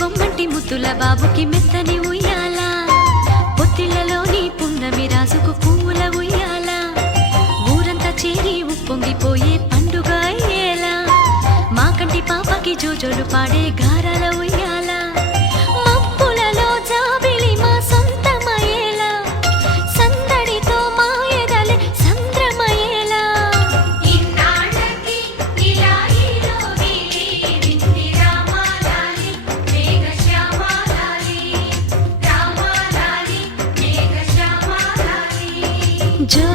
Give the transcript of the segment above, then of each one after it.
బొమ్మంటి ముద్దుల బాబుకి మెత్తని ఉయ్యాల, పొత్తిళ్లలోని పున్నమి రాసుకు పూల ఉయ్యాల, ఊరంతా చేరి ఉప్పొంగిపోయే పండుగ అయ్యేలా, మా కంటి పాపకి జోజోలు పాడే గారాల ఉయ్యాల, మబ్బులలో జాబిలి మా సొంతమయ్యేలా, సందడితో మా ఎదలే సంద్రమయ్యేలా. జో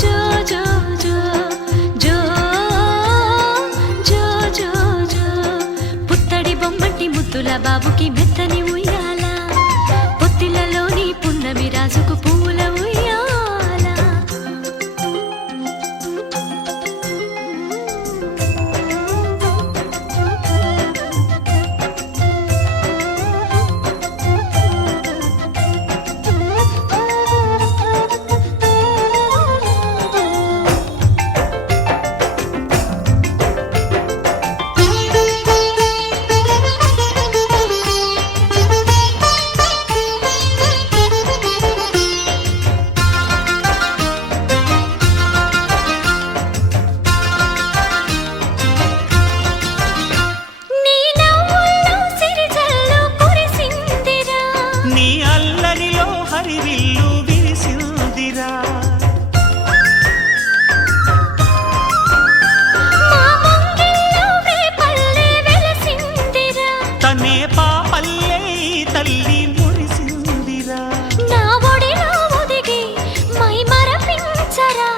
జో జో జో జో జో జో జో పుత్తడి బొమ్మటి ముద్దుల బాబుకి మెత్తని ఉయ్యాల, పొత్తిళ్లలోని పున్నమి రాజుకు పూల ఉయ్యాల. నీ అల్లరిలో హరివిల్లు విరిసిందిరా, తనే పాపల్లే తల్లి మురిసిందిరా. నా ఒడిలో ఒదిగి మై మరపించరా,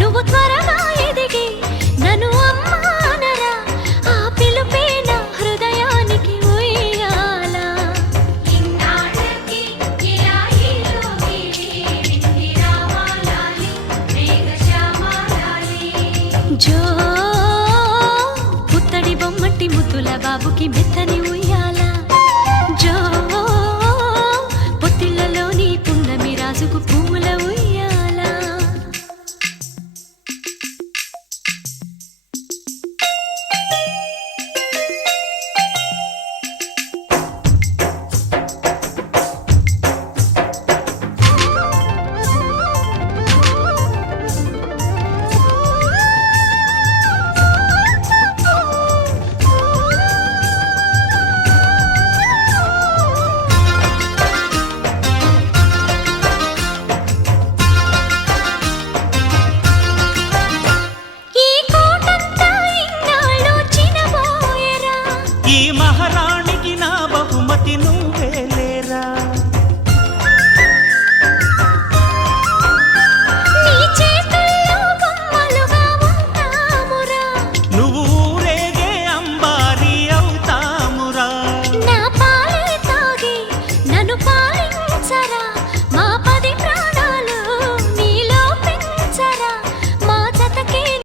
నువ్వు త్వరగా ఎదిగి నన్ను అమ్మానరా, ఆ పిలుపే నా హృదయానికి ఉయ్యాల. జో పుత్తడి బొమ్మటి ముద్దుల బాబుకి మెత్తని ఉయ్యాల,